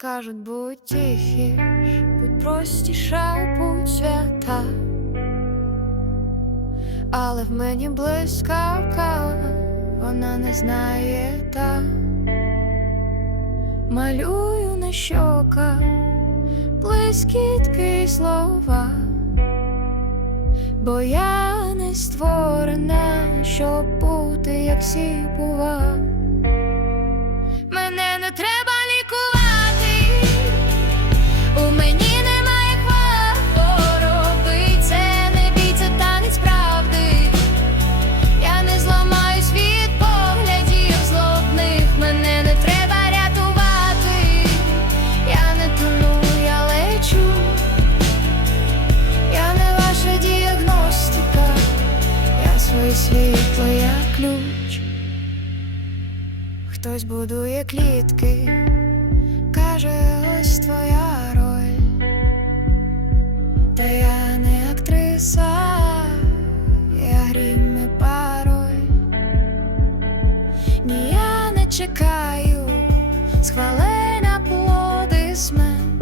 Кажуть, будь тихіш, будь простіша, будь свята, але в мені блискавка, вона не знає та. Малюю на щоках блискітки слова, бо я не створена, щоб бути, як всі бува. Хтось будує клітки, каже, ось твоя роль. Та я не актриса, я грім і пароль. Ні, я не чекаю, схвалень аплодисмент.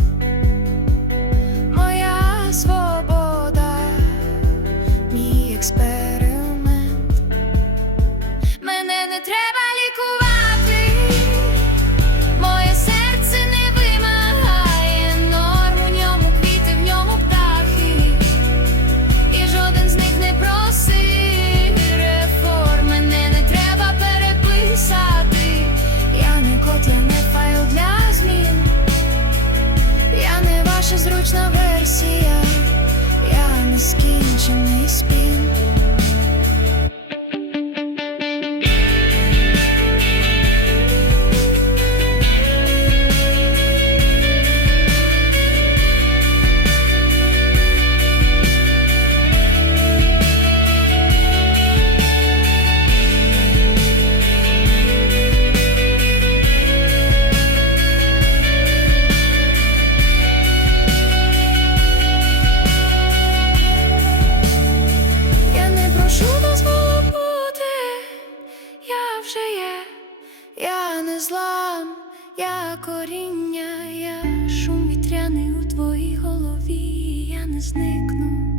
Злам, я коріння, я шум вітряний у твоїй голові, я не зникну.